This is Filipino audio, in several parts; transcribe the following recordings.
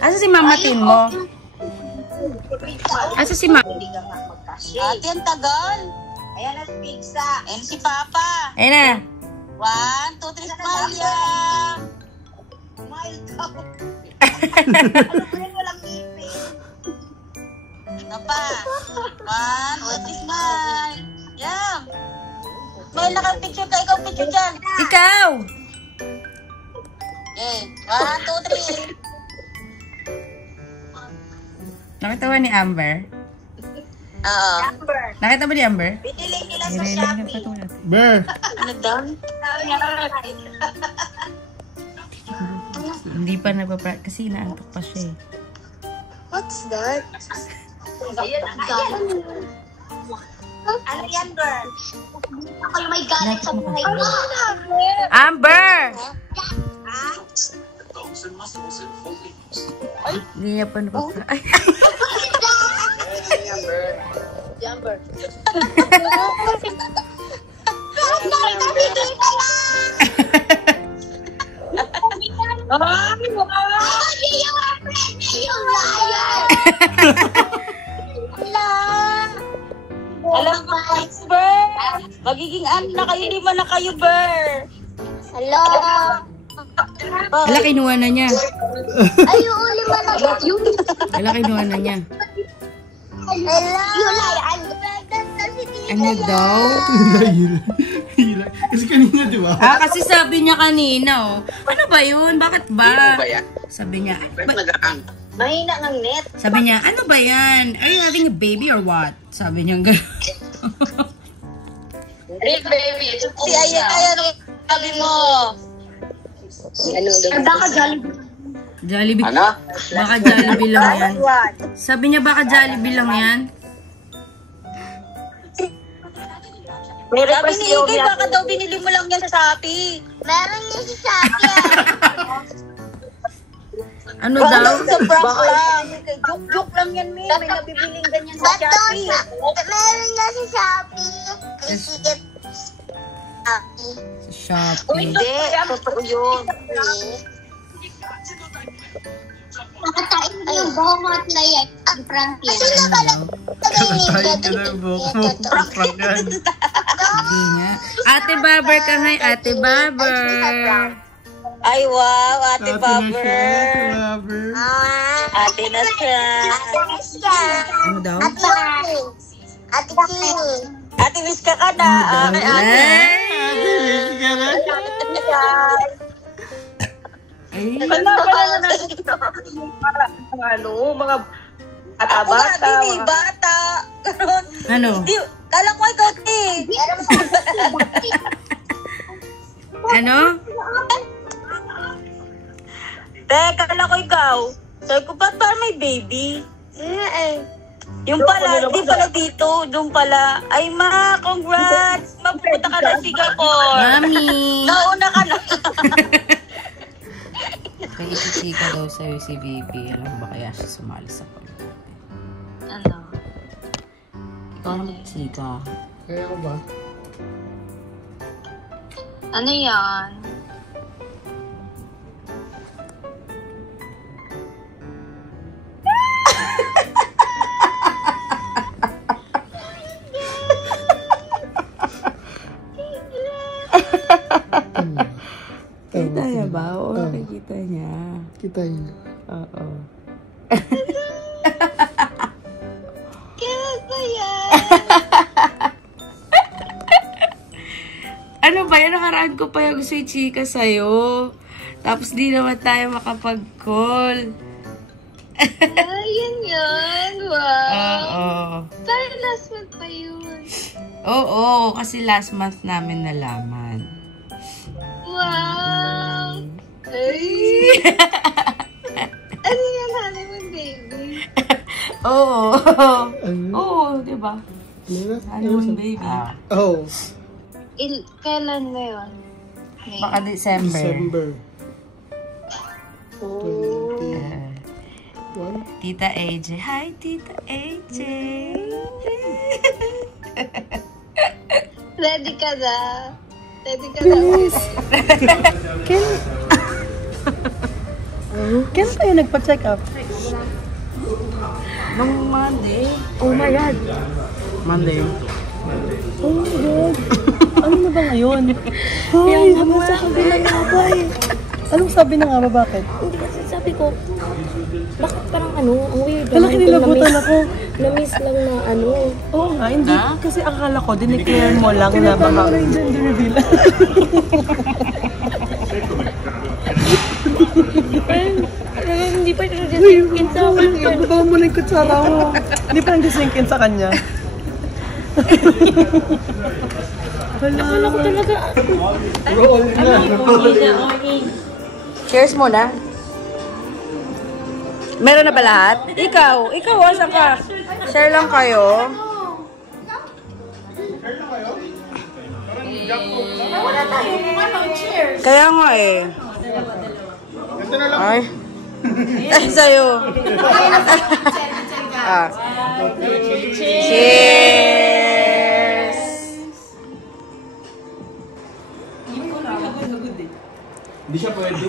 Asa si Mama Tin mo? Asa si Mama? Ate, ang tagal. Ayan na si Pizza. Ayan si Papa. Ayan na. 1, 2, 3, smile yan. Smile daw. Ano ba yun? Walang ngipin. Ano pa? 1, 2, 3, smile. Yan. Smile, naka-picture ka. Ikaw picture dyan. Ikaw! Okay. 1, 2, 3. Nakita ba ni Amber? Oo. Nakita ba ni Amber? Binili nila sa Shopee. Ber! Ano daw? Hindi pa nagpa-practice kasi inaantok pa siya eh. What's that? Ano yan, Ber? Ako yung may galit sa buhay mo. Amber! Hindi niya pa napapra... Ay! Jumper. Alam mo, Ber! Magiging ano na kayo, lima na kayo, Ber! Hello! Wala, kinuha na niya. Ay, lima na kayo! Wala, kinuha na niya. Hello! Ano daw? Hila. Kasi kanina, di ba? Kasi sabi niya kanina, oh. Ano ba yun? Bakit ba? Sabi niya, Mahina ng net. sabi niya, ano ba yan? Are you having a baby or what? Sabi niya gano'n. Hey, baby. Si ayan, sabi mo. Handa ka, Jollibee. Jollibee. Ano? Baka Jollibee lang yan. Sabi niya, baka Jollibee lang yan. Sabi ni Iggy, baka daw binili mo lang yan sa Shopee. Meron niya sa Shopee. Ano daw? Sa prank lang. Joke lang yan, May. May nabibiling ganyan sa Shopee. Meron niya sa Shopee. Kay Sigit. Sa Shopee. Hindi, totoo yun. Nakatain mo yung buhok mo at layak. Ang prank yan. Kasi Katayin ka na yung buhok mo. Prank yan. Hindi nga. Ate Baber ka ngayon, Ate Baber. Ay, wow, Ate Ate Baber. na siya. Ate na siya. Ano daw? Ate Kimi. Ate Miss ka na. Ate. Ate, wish ka na. Ay, Pala na natin mga bata-bata. Ako nga, bata. ano? Kala ko ikaw, Ti. Ano? Kala ko ikaw. Sabi ko, ba't parang may baby? Yung pala, di pala dito. Doon pala. Ay, ma, congrats. Mapunta ka na Singapore. Mami! Nauna ka na. Kaya isi-chika daw sa'yo si Bibi. Alam mo ba kaya siya sumali sa pag-ibig? Ano? Ikaw naman chika. Kaya ko ba? Ano yan? Kita niya ba? Oo, nakikita niya. Kita niya. Oo. Kailan ba yan? Ano ba yan? Nakaraan ko pa yung gusto yung chika sa'yo. Tapos di naman tayo makapag-call. Ayan yan. Wow. Oo. Tayo last month pa yun. Oo, kasi last month namin nalaman. Wow. Ay. Ano yan, honeymoon baby? Oo. Ano? Oo, di ba? Honeymoon baby. Oh. Kailan na yun? May. Baka December. December. Oh. 21. Tita AJ. Hi, Tita AJ. Ready ka na? Ready ka na? Kailan kayo nagpa-check up? Nung Monday. Oh my God. Monday. Oh my God. Ano na ba ngayon? Ay, nasa kabilang nga ba eh. Anong sabi na nga ba? Bakit? Hindi kasi sabi ko, bakit parang ano, ang weird. Wala, kinilabutan ako. Na-miss lang na ano. Oo nga, hindi. Kasi akala ko, dineclare mo lang na baka... Tinatama rin dyan, dinreveal. Hindi pa siya Uy, sisingkin sa akin. baba mo na yung kutsara mo. Hindi pa nang disingkin sa kanya. Akala ko talaga. Cheers muna. Meron na ba lahat? Ikaw, saan ka? Share lang kayo. Kaya nga eh. Ay. Ay, sa'yo. Ah. Cheers! Hindi siya pwede.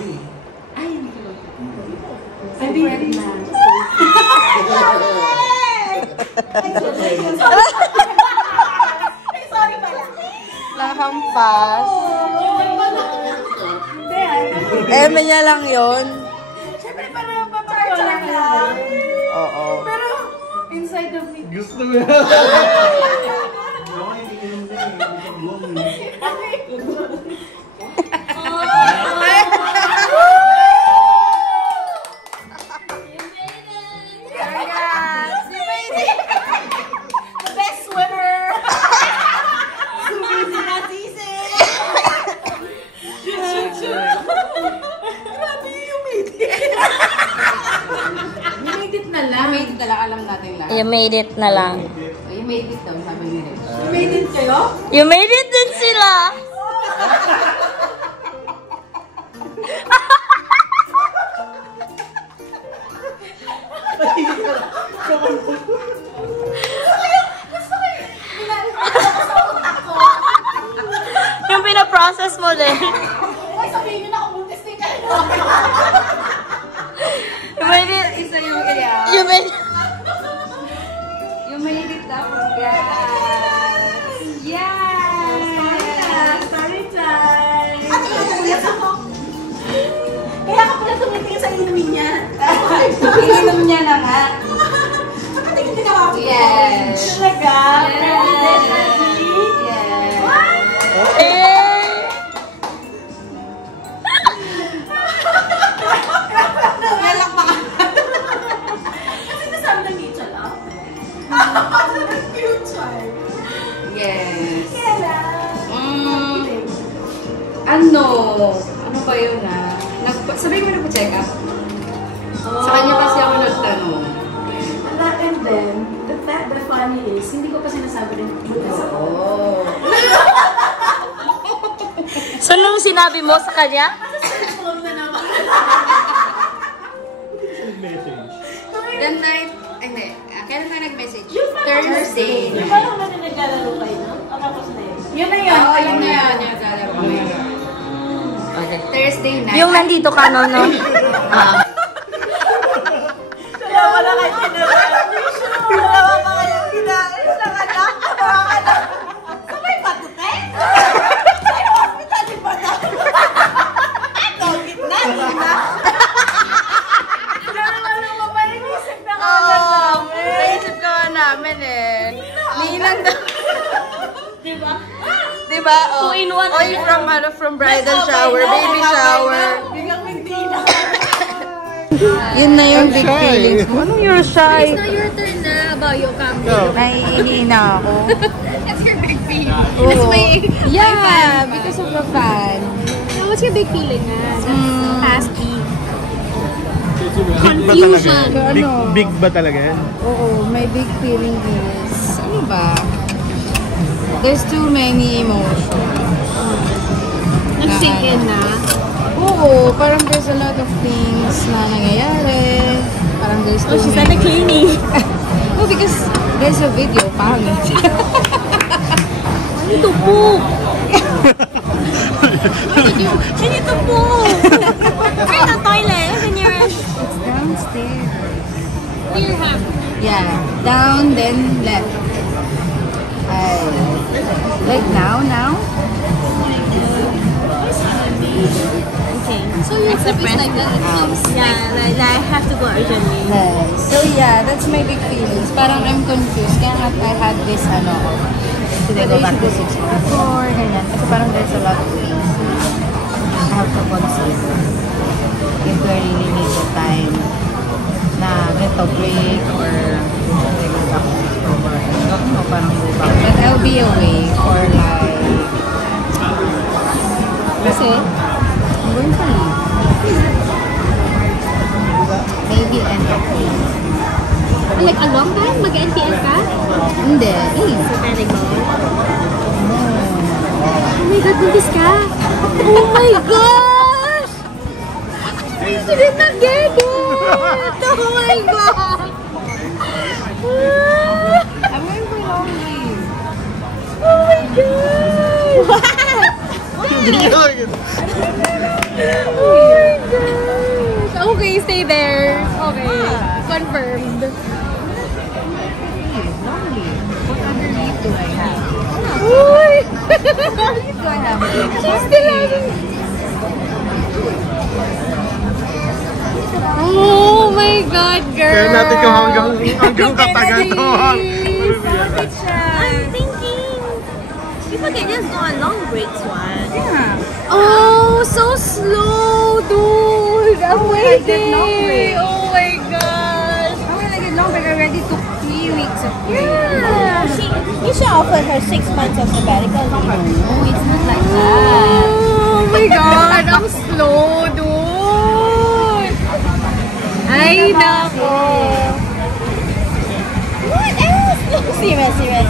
Nahampas. Niya lang yun. Siyempre, parang papatulak lang. Oo. Pero, inside of me. Gusto mo yan. The best swimmer! Sumisi na sisi! Grabe yung made it! You made it na lang. You made it na lang. Alam natin lang. You made it na lang. You made it daw, sabi ni Rex. You made it kayo? You made it din sila! Yung pinaprocess mo din. Ay, sabihin nyo na kung buntis din kayo. You made it. Isa yung area. You made it. You made it daw. Yes! Yes! Story time! Kaya ka pala tumitingin sa inumin niya. Ininom niya na nga. Nakatingin din ako. Yes! Talaga? Yes! Eh! Nalak pa ka. Kasi nasabi ng nature lang. Ano ng future? Yes. Kailan? Ano ba yun ah? Sabi mo nagpa-check up? Sa kanya kasi ako nagtanong. And then, the funny is, hindi ko pa sinasabi rin buntis ako. Oh. So, nung sinabi mo sa kanya? Phone na naman. That night, hindi. Kailan ka nag-message? Thursday. Yung parang na naglalaro kayo, no? O tapos na yun? Yun na yun. Oo, yun na yun. Yung naglalaro ko yun. Okay. Thursday night. Yung nandito ka, no? Kaya wala kayo kinain. Wala pa kayo kinain. Saka lang. Sabay pa ito, te? Sa'yo hospital, di ba na? Tawagit na, di na? Gano'n lang mo ba inisip na kagad namin? Naisip ka nga namin eh. Ninang daw. Diba? Diba? Oh. 2 in 1. Oy, from bridal shower, baby shower. Biglang hindi na. Yun na yung big feelings mo. Anong you're shy? It's now your turn na about your camera. Naiihina ako. That's your big feeling. Oo. Yeah, because of the fan. Now, what's your big feeling na? Past week. Big ba talaga yan? Ano? Big ba talaga yan? Oo, my big feeling is, ano ba? There's too many emotions. Nag-sink in na? Oo, parang there's a lot of things na nangyayari. Parang there's too She's many. at the cleaning. No, because there's a video, pangit. I need to poop. I need to poop. Where's the toilet? Where's the nearest Here, half. Yeah, down, then left. Like now. Okay. So your trip is like that. It comes Yeah, like I have to go urgently. So yeah, that's my big feelings. Parang I'm confused. Kaya nga I had this should I go back to 6 months before, ganyan. Kasi parang there's a lot of things I have to consider. If I really need the time na get a break or should I go back to 6 or parang go back. But I'll be away for like... Kasi, I'm going to leave. Maybe end of May. like a long time? Mag-NPL ka? Hindi. So medical. Oh my God, buntis ka? Oh my gosh! I did not get it! Oh my God! I'm going for long leave. Oh my God! Oh my gosh! Okay, stay there. Okay, confirmed. Long leave. What other leave do I have? Uy! Leave do I have? She's still having... Oh my God, girl! Kaya natin kung hanggang katagal to. I'm thinking people can just go on long breaks one. Yeah. Oh, so slow, dude! I'm I get long waiting! break? Oh my gosh! How will I get long break? I already took 3 weeks of break. Yeah, you should offer her 6 months of sabbatical. No, it's not like that. Oh my God! Ang slow, dude! Ay, nako! What else? Serious. Serious.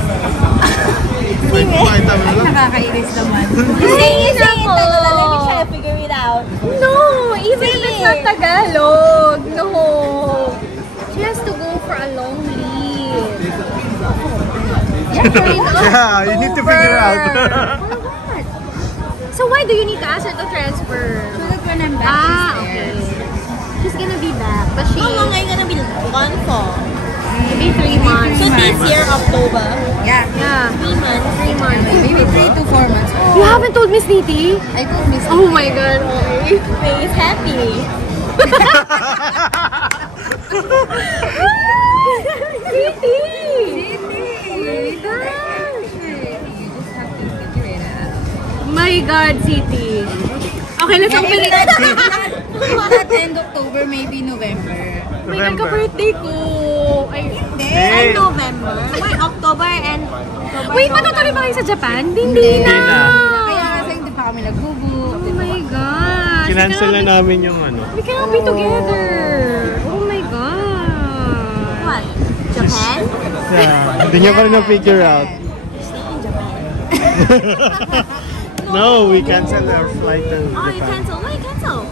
Ay, nakakainis naman. Say it in Tagalog. Let me try to figure it out. No! Even if it's not Tagalog! No! She has to go for a long leave. Yeah, you need to figure out. For what? So why do you need to ask her to transfer? So that when I'm back, she's Okay. there. She's gonna be back, but she... How long are you gonna be gone for? Maybe 3 months. So this year, October. Yeah. Yeah. 3 months. 3 months. Maybe 3 to 4 months. You haven't told Miss Niti? I told Miss Oh my God, okay. He's happy. Niti! You just have to figure it out. My God, City. Okay, let's open it. If not end October, maybe November. May nagka-birthday ko. Ay, And November. Why October and October? wait, matutuloy ba kayo sa Japan? Hindi na. Kaya kasi hindi pa kami nag-book. Oh my gosh. Kinansel na namin yung ano. We cannot be together. Oh my God. What? Japan? Yeah, hindi niya pa rin na-figure out. Stay in Japan. No, we cancel our flight to Oh, you Japan. cancel? Why you cancel?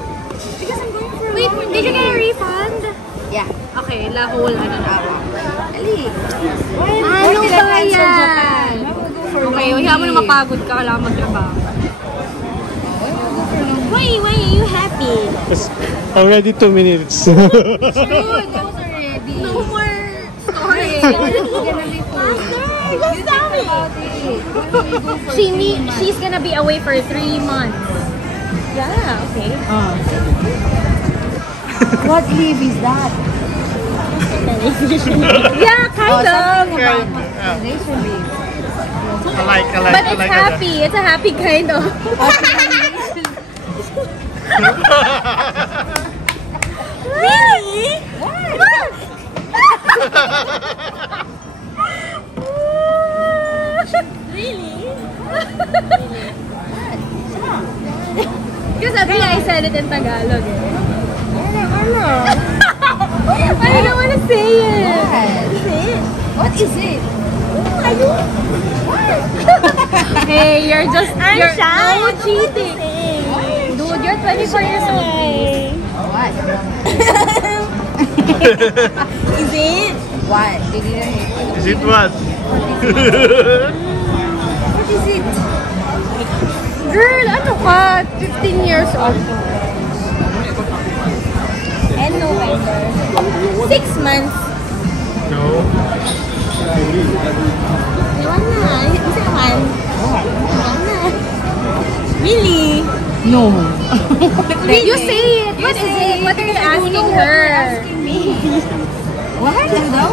Because I'm going for a Wait, long did you get a refund? Yeah. Okay, la whole ano na. Ali. Ano did I ba cancel yan? Japan? I will go for Okay, long hiya mo na leave. mapagod ka, kailangan magtrabaho. Why are you happy? It's already 2 minutes. Dude, those already. No more story. It's gonna be full. Just tell me. She's gonna be away for 3 months. Yeah, okay. What leave is that? Yeah, kind of. Something about hospitalization leave. But it's happy. It's a happy kind of. Really? Really? Because I said it in Tagalog. I don't want to say it. What is it? Hey, you're just you're shy. no cheating. Dude, you're 24 years old. Please. What? Is it? What? You didn't hear. Is it what? What is it? Girl, ano ka? 15 years old. And November. 6 months. No. Iwan na. Isa naman. Iwan na. Really? No. You say it. What is it? What are you asking her? What? Ano daw?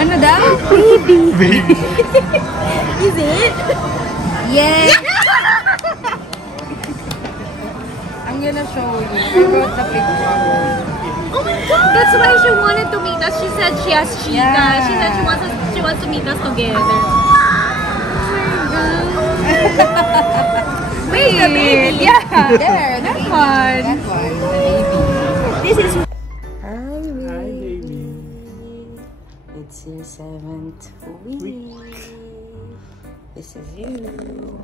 Ano daw? Baby. Is it? Yes! I'm gonna show you. I wrote the picture. Oh my god! That's why she wanted to meet us. She said she has cheetah. Yeah. She said she wants to meet us together. Where's the baby? Yeah, there. That one. That one. The baby. This is. Hi, baby. It's your 7th week. This is you.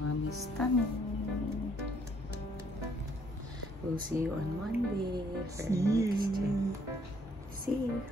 Mommy's tummy. We'll see you on Monday for the next trip. See you.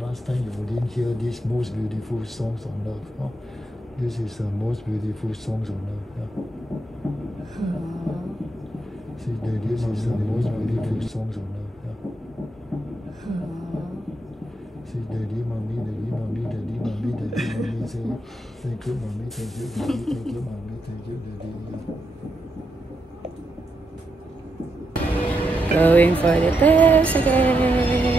Last time you didn't hear these most beautiful songs on earth. Huh? This is the most beautiful songs on earth. Yeah. See, this is the most beautiful songs on earth. Yeah. See, daddy, mommy, daddy, mommy, daddy, mommy, daddy, mommy. Say, thank you, mommy, thank you, daddy, thank you, mommy, thank you, daddy. Yeah. Going for the test again.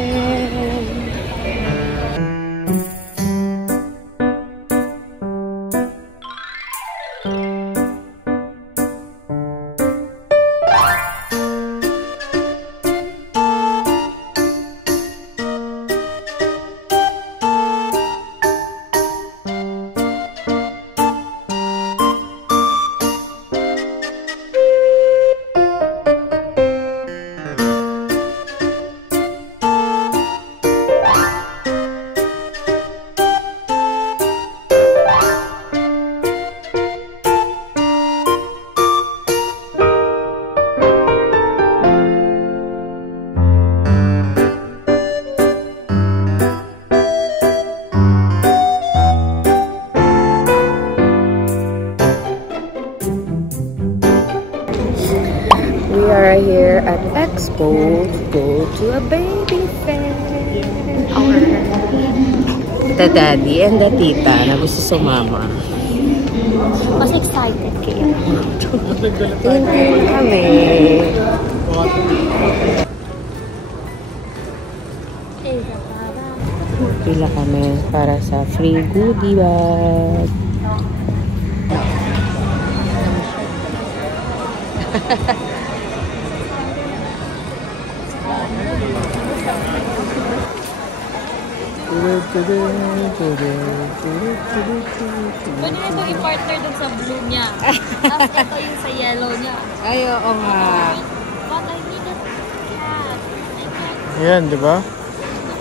We are here at Expo to go to a baby fair. The daddy and the tita na gusto sumama. Mas excited kayo. Tingin kami. Pila kami para sa free goodie bag. Pwede na ito i-partner dun sa blue niya. Tapos ito yung sa yellow niya. Ay, oo nga. But I need a cat. Ayan, di ba?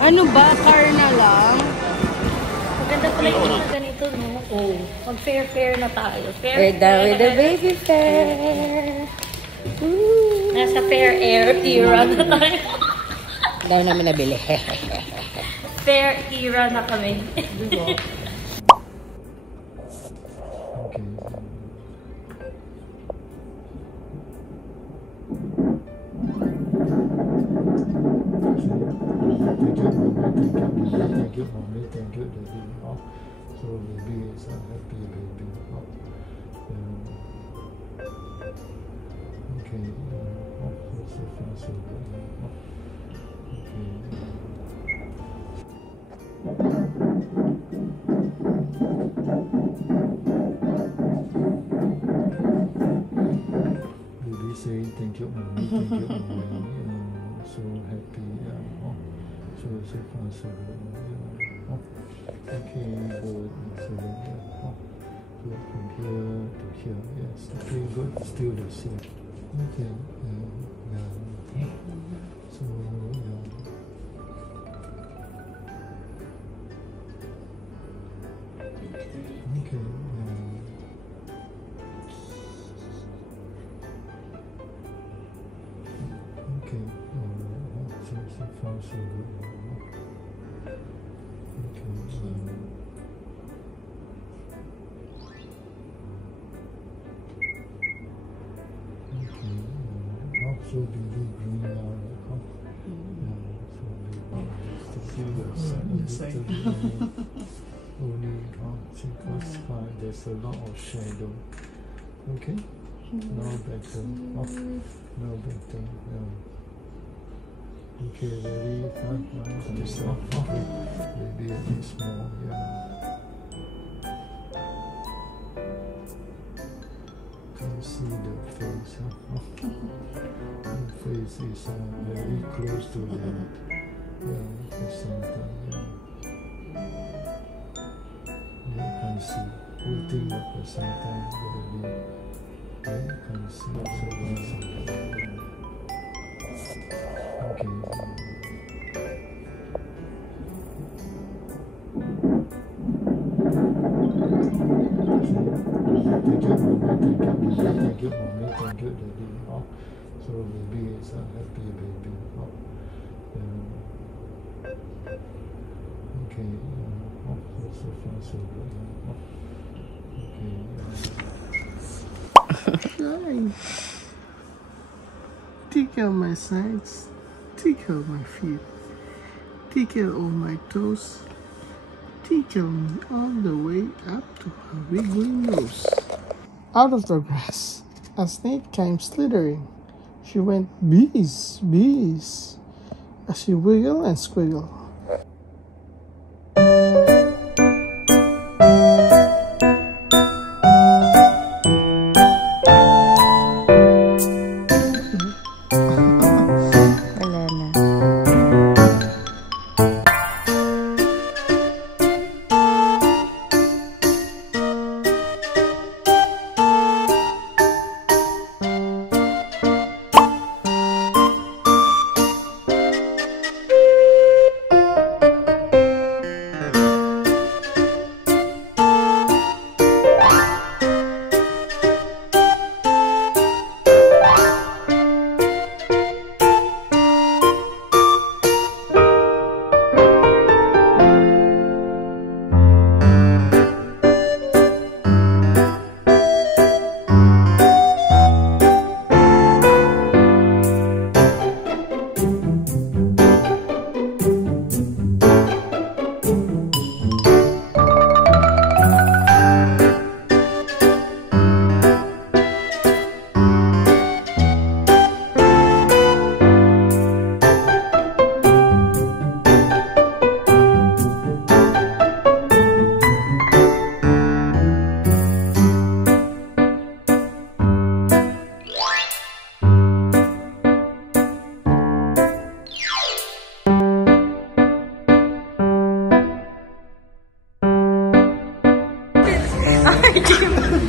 Ano ba? Car na lang? Maganda pala yung mga ganito, no? Oh, mag-fair na tayo. We're done with the baby fair. Nasa fair air era na tayo. Daw namin nabili. Fair era na kami. Thank you, mommy, thank you, daddy. Oh, so baby is a happy baby. Oh, okay. Oh, so far so good. Oh, okay. Baby say thank you, mommy, thank you, mommy. So happy. Oh, so far so good. Oh, okay, good. Excellent. Oh, so from here to here, yes, okay, good. Still the same. Okay. Yeah. So yeah. Okay. Okay, so far so good. Okay, so baby green now, so see the sun only because there's a lot of shadow. Okay, now better. Now better. Okay, very nice. Maybe a bit small. Can see the face. The face is very close to the center. You can see putting the placenta very. You can see okay. Thank you, mommy, daddy. So baby is a happy baby. Okay, so far so good. Okay. Take out my sides, take out my feet, take out all my toes, take out me all the way up to her wiggly nose. Out of the grass, a snake came slithering. She went bees, bees, as she wiggled and squiggled.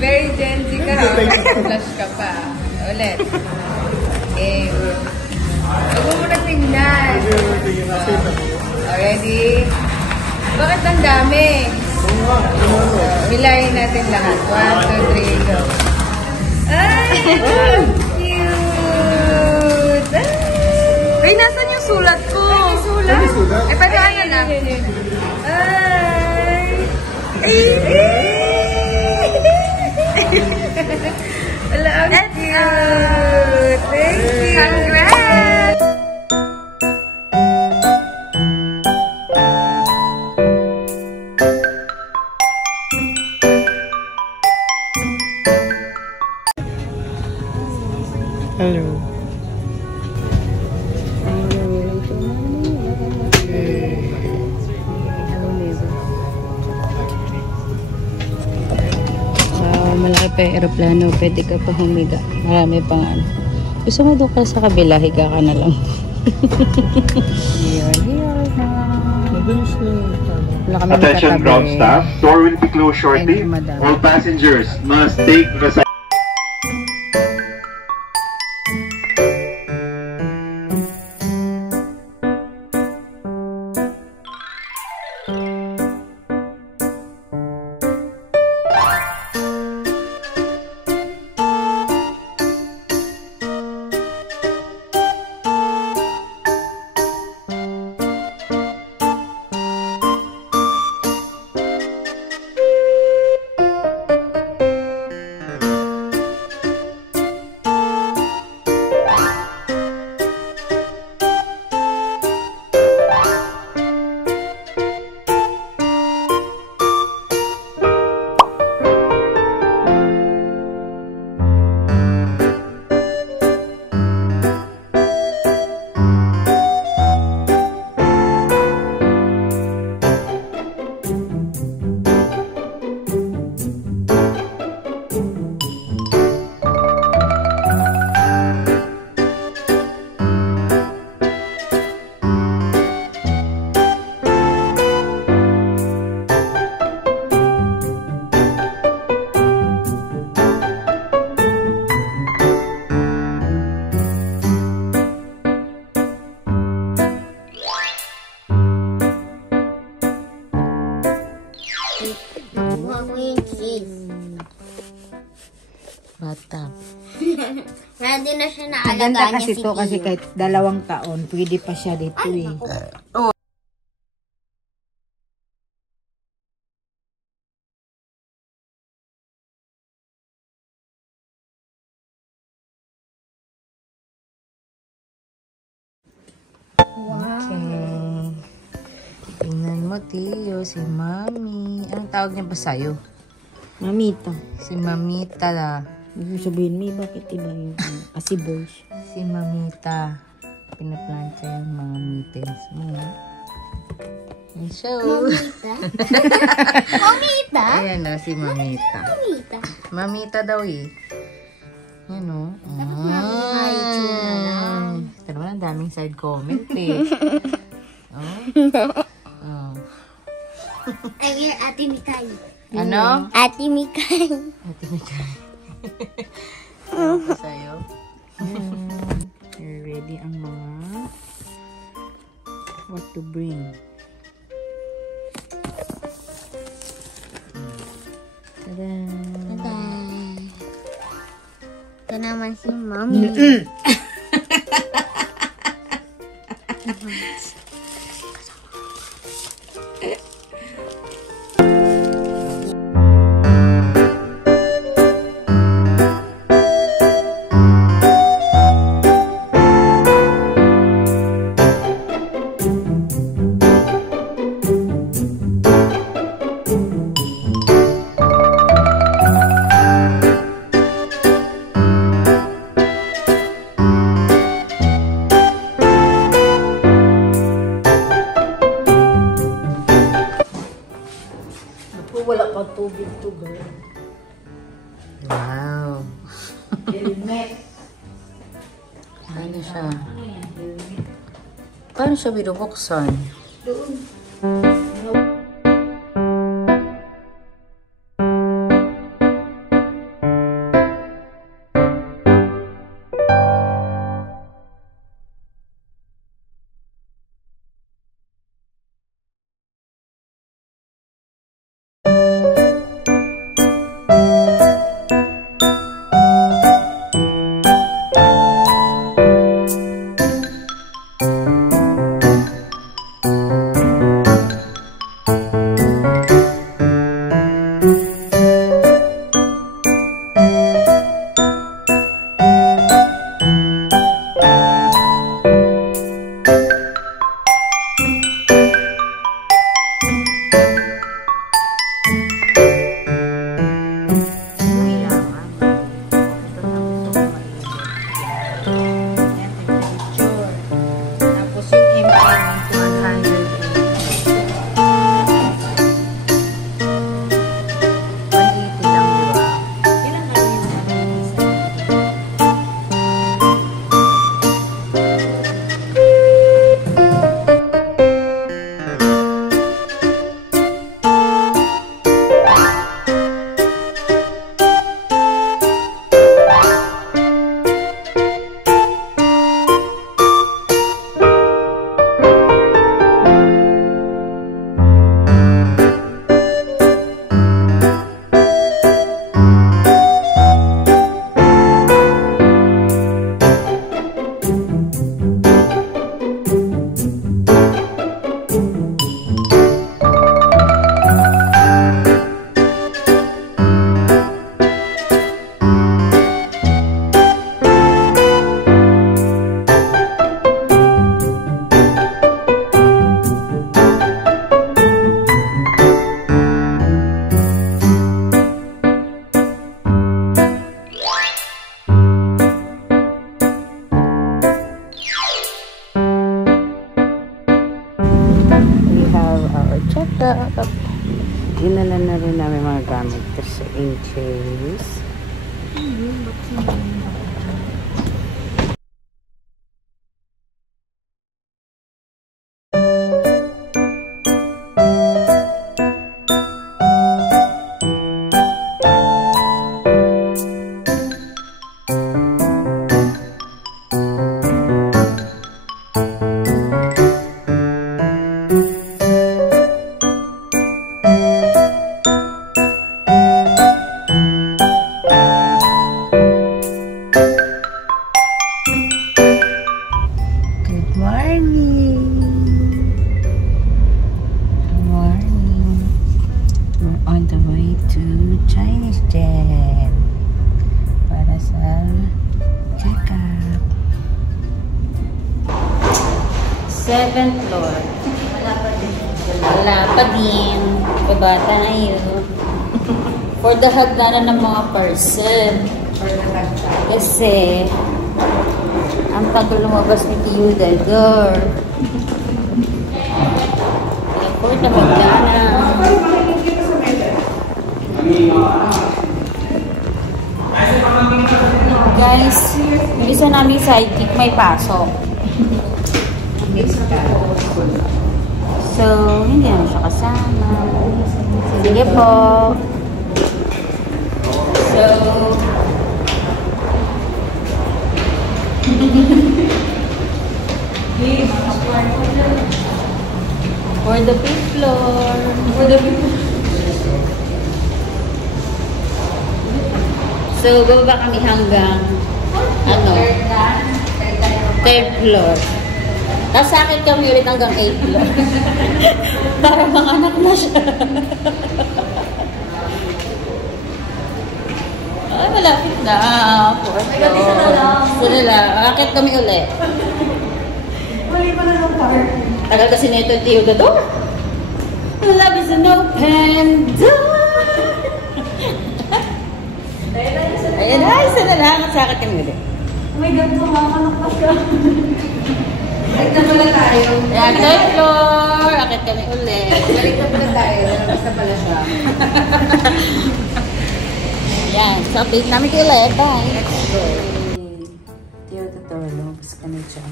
Very Gen Z ka ha. Flash ka pa. Ulit. Okay. Huwag mo muna tingnan. Already? Bakit ang dami? Hilahin natin lahat. 1, 2, 3, go. Ay! Cute! Ay, nasan yung sulat ko? Ay, sulat? Ay, pwede ayan na. Ay! Ay! Wala, ang cute! Thank you! Congrats! Hello. Malaki pa yung aeroplano, pwede ka pa humiga. Marami pang ano. Gusto mo doon ka sa kabila, higa ka na lang. Here na. Attention ground staff, door will be closed shortly. All passengers must take the Kaya din na siya Maganda naalagaan kasi niya to si kasi Gio. kahit 2 taon, pwede pa siya dito eh. Okay. Tingnan mo, Tio, si Mami. Anong tawag niya ba sa'yo? Mamita. Si Mamita la. Ibig sabihin, may bakit iba yung kasi boys. Si Mamita. Pinaplantsa yung mga mittens mo. Yan siya, oh. Mamita? Mamita? Ayan o, si Mamita. Mamita? Mamita daw eh. Yan o. Ito naman, ang daming side comment eh. Oh. Oh. I'm your Ate Mikay. Ano? Ate Mikay. Ate Mikay. Ano sa'yo? You're ready ang mga what to bring. Tada! Tada! Ito naman si Mami. Wala pa tubig to, girl. Wow! Ano siya? Paano siya binubuksan? Dinala na rin namin mga gamit kasi inches. 7th floor. Wala pa din. Kabata na yun. For the hagdanan ng mga person. Kasi, ang tagal lumabas ni Tiyo Delgar. For the hagdanan. Guys, yung isa namin sidekick may pasok. So, hindi na siya kasama. Sige po. So, for the 5th floor. So, bababa kami hanggang 3rd floor. Tapos sa akin kami ulit hanggang 8th floor. Para manganak na siya. Ay, malapit na. 4th floor. Sila lang. Akit kami ulit. Mali pa na ng park. Tagal kasi nito yung Tiyo the door. Love is an open door. Ayan, ay, sila lang. Sa akin kami ulit. Oh my God, makakanok na siya. Balik na pala tayo. Ayan, 3rd floor. Akit kami ulit. Balik na pala tayo. Nalabas na pala siya. Ayan, so update namin kayo ulit. Bye. Tiyo the door. Lumabas kami siya.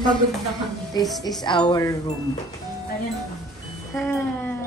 Pagod na kami. This is our room. Ayan. Hi.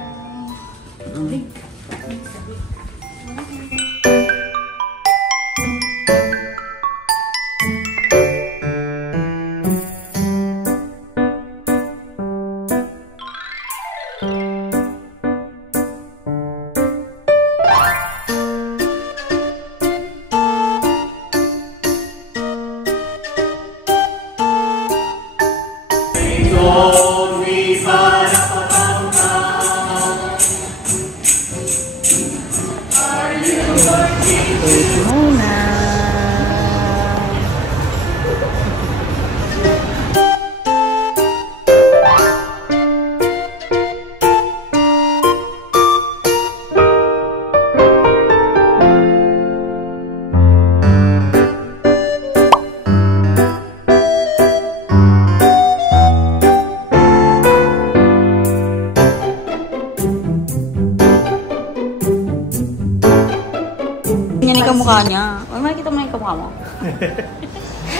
Yan yung kamukha niya. Ay, makikita mo na yung kamukha mo.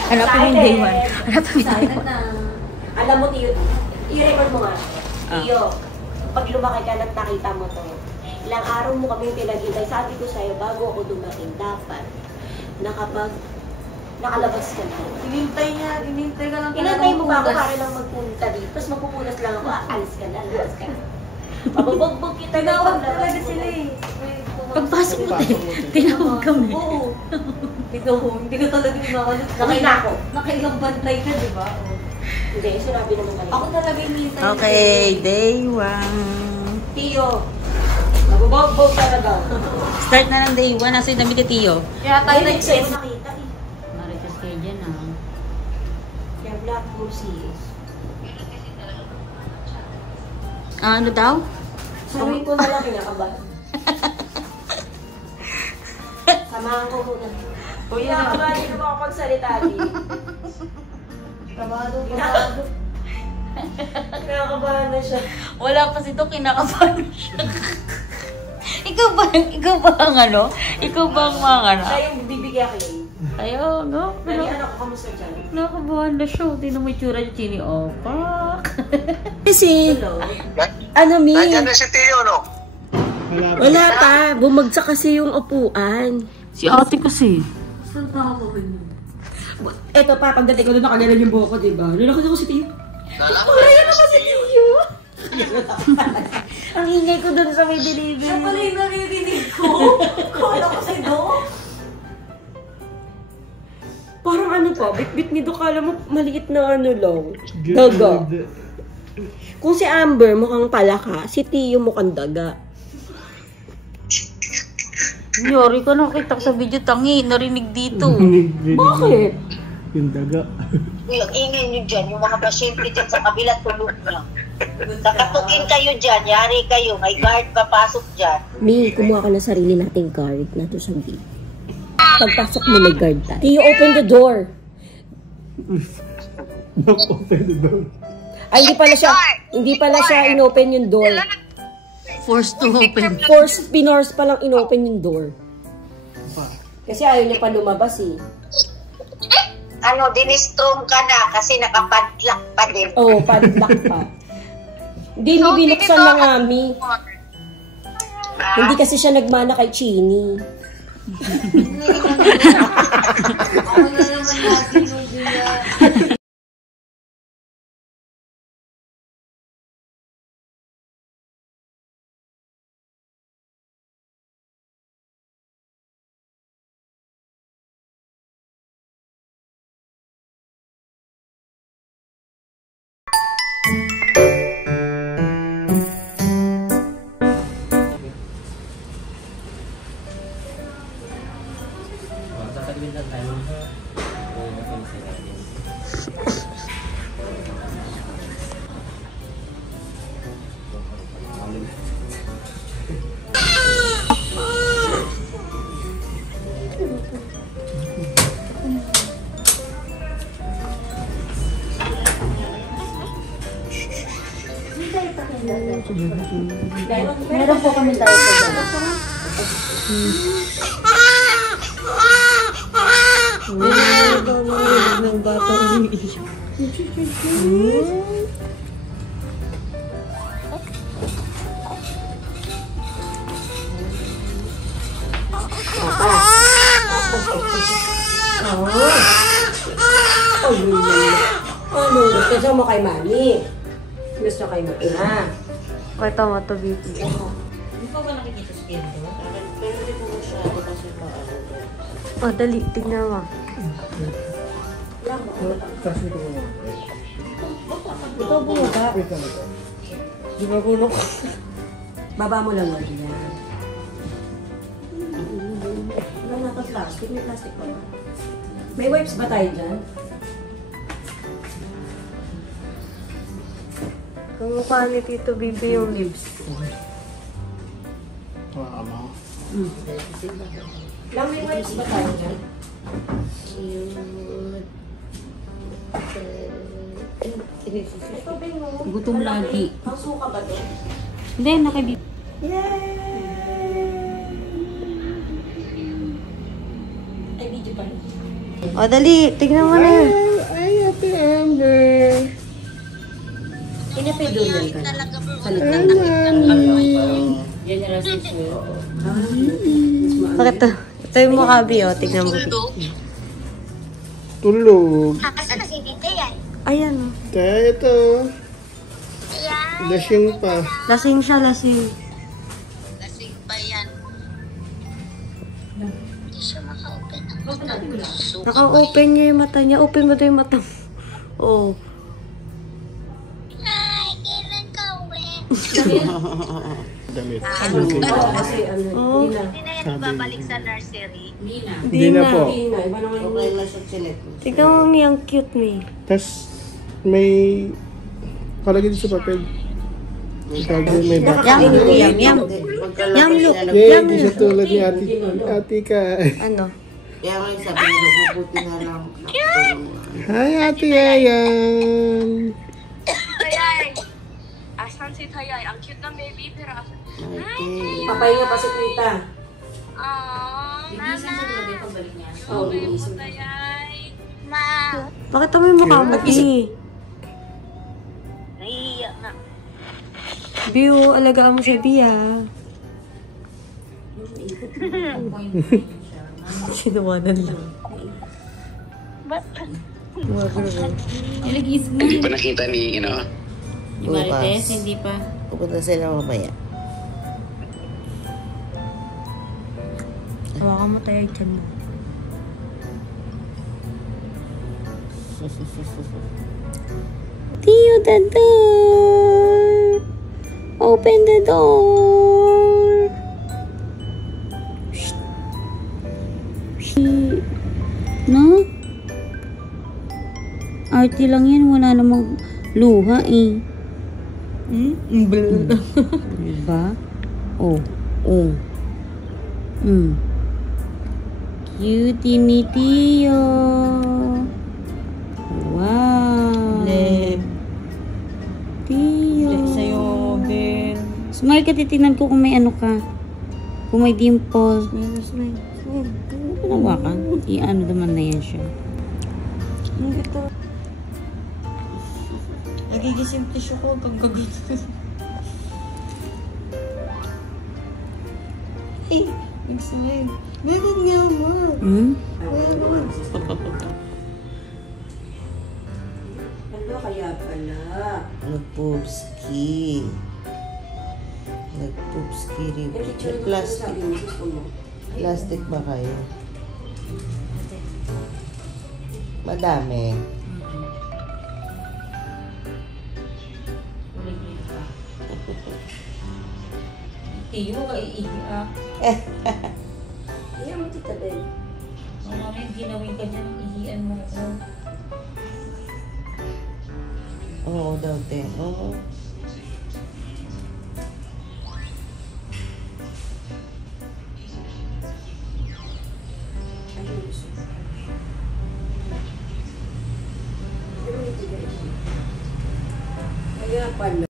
Hanapin mo yung day one. Hanapin mo yung day one. Alam mo, Tiyo, i-record mo nga. Tiyo, pag lumaki ka at nakita mo to, ilang araw mo kami pinaghintay. Sabi ko sa'yo, bago ako dumating, dapat nakalabas ka na. Inintay ka lang. Inantay mo ba ako para lang magpunta dito? Tapos magpupunas lang ako, alis ka na, labas ka na. Pababagbog kita na Tinawag talaga sila eh. Pagpasok mo tayo, tinawag kami. Oo. Ikaw, hindi ka talaga tinawag. Nakita ko. Nakailang bantay ka, di ba? Hindi, sinabi naman kayo. Ako talaga inintay. Okay, day one. Tiyo, nababagbog talaga. Start na ng day one. Nasa yung damit ni Tiyo. Kaya tayo Ay, sa'yo nag-test. nakita eh. Marites kayo dyan ah. Kaya Black Horses. Ano daw? Sabi ko na lang kinakabahan. Samahan ko muna. Kinakabahan, hindi na makapagsalita din. Kabado. Kinakabahan na siya. Wala pa si Doc, kinakabahan siya. Ikaw ba ang ano? Ikaw ba ang mga ano? Siya yung bibigyan kayo. Ayaw, no? Dali, anak ko, kamusta dyan? Nakabahan na siya. Tingnan mo yung tsura ni Chini. Opa. Kasi, Hello? ano Mi? Nandiyan na si Tiyo, no? Wala pa. Bumagsak kasi yung upuan. Si ate kasi. Saan tawag ko yun? Eto pa, pagdating ko doon nakagalan yung buhok ko, diba? Nalakas ako si Tiyo. Nandiyan na si Tiyo. Ang ingay ko doon sa may delivery. Siya pala yung naririnig ko. Kala ko si Doc. Parang ano pa, bit-bit ni Doc, kala mo maliit na ano lang. Daga. Kung si Amber mukhang palaka, si Tiyo mukhang daga. Yori ko nakita ko sa video tangi. Narinig dito. Bakit? Yung daga. Uy, ang ingay nyo dyan. Yung mga pasyente dyan sa kabila tulog na. Kakatukin kayo dyan. Yari kayo. May guard papasok dyan. Mi, kumuha ka ng sarili nating guard na to sa gate. Pagpasok mo, may guard tayo. You open the door. Open the door. Ay, hindi pala siya inopen yung door. Forced to open. Pinors pa lang inopen yung door. Kasi ayaw niya pa lumabas eh. Ano, dinistrong ka na kasi nakapadlock pa din. Oo, padlock pa. Hindi, so, binuksan na nga, Mi. Hindi kasi siya nagmana kay Chini. Ako na naman natin yung biya. Meron po kami tayo sa ng bata umiiyak. Ano? Gusto mo kay Mami? Gusto kay Mami, ha? Ito mo to, baby. Hindi pa ba nakikita sa kento? Pero hindi po masyado kasi pa. Oh, dali. Tignan mo. Kasi ito mo. Ito bumaba. Di ba bulok? Baba mo lang ulit yan. Wala na ito plastic. May plastic pa ba? May wipes ba tayo dyan? Kamukha ni Tito Bibi yung lips. Tama. Lang may wipes ba tayo dyan? Gutom lagi. Ang suka ba ito? Hindi, nakibib. Ay, video pa rin. O, dali. Tignan mo na yun. Ay, Ate Amber. Pinapidulyan ka na. Sa likod. Yan yung rasa siya. Bakit to? Ito yung mukha, Bi, o. Tignan mo. Tulog. Asan na si Tita yan? Ayan, o. Kaya ito. Lasing pa. Lasing siya, lasing. Lasing pa yan. Hindi siya maka-open ang mata. Naka-open niya yung mata niya. Open mo daw yung mata mo. Oo. Ay, kailan ka uwi? Damit. Kasi ano, hindi na. Hindi na yan babalik sa nursery. Hindi na po. Hindi na. Iba naman yung Tignan mo, Mi. Ang cute, Mi. Tapos may kalagay dito sa papel. May bata. Yum, yum. Yum, look. Yay, Yum, di siya look. tulad ni Ate Ka. Ano? Kaya nga yung sabi nyo, mabuti na lang. Hi, Ate Yayan. Tayay! Asan si Tayay? Ang cute ng baby, pero asan? papahinga pa si Tita. Aww, mama! Oo, Baby mo, iisip. Tayay! Ma, Bakit mo yung mukha mo, Bi? naiiyak na. Bi, alagaan mo siya, Bi, ah. Sinawanan lang. Hindi pa nakita ni, Yung Marites, hindi pa. Pupunta sila mamaya. Hawakan mo tayo dyan mo. Tio, the door! Open the door! Shh. No? Arte lang yan. Wala namang luha eh. Diba? Oh. Cutie ni Tio. Wow. Lep. Tio. Sa'yo, Ben. Smile ka, titignan ko kung may ano ka. Kung may dimple. Smile. Panawa ka. I-ano naman na yan siya. Ito. Nagigising tissue ko pag gagawin. Ay, mag-smile. Meron nga mo. Meron. Ano kaya pala? Nagpupski. Rin. Plastic. Plastic ba kayo? Madami. Tiyo ka iiyak. Iya mo tita Ben. Mamaya ginawin ka dyan, ihian mo ko. Oo daw, te. Oo. Kaya pala.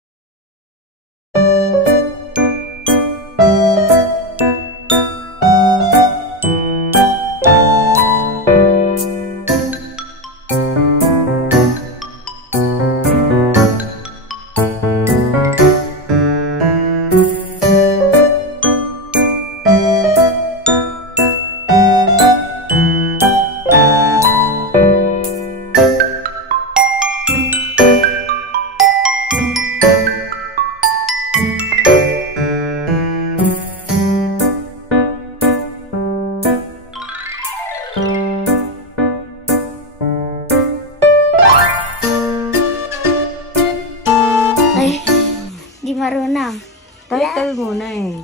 Marunong. Title muna eh.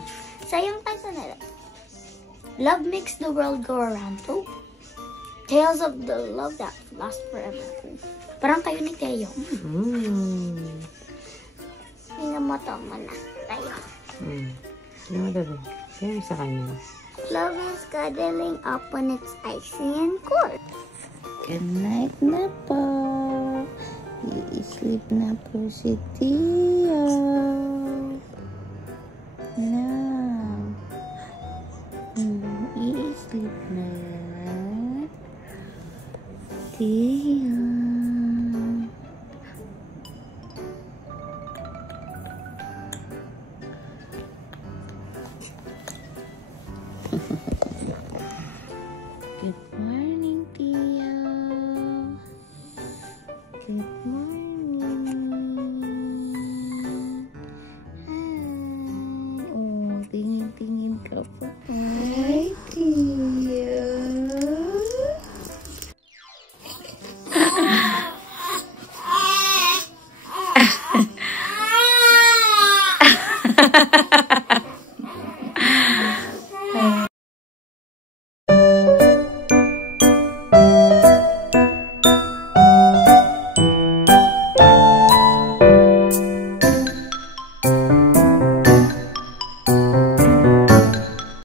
So yung title nila, Love Makes the World Go Around 2. Tales of the Love That Lasts Forever 2. Parang kayo ni Teo. Pinamoto mo na tayo. Ano mo daw? Kaya sa kanya. Love is cuddling up when it's icy and cold. Good night na po. I-sleep na po si Tio. Now. I-sleep na yan. Tio. Good morning, Tio. Good morning. Hi. Oh, tingin-tingin ka po. Hi, Tio. Ha ha ha.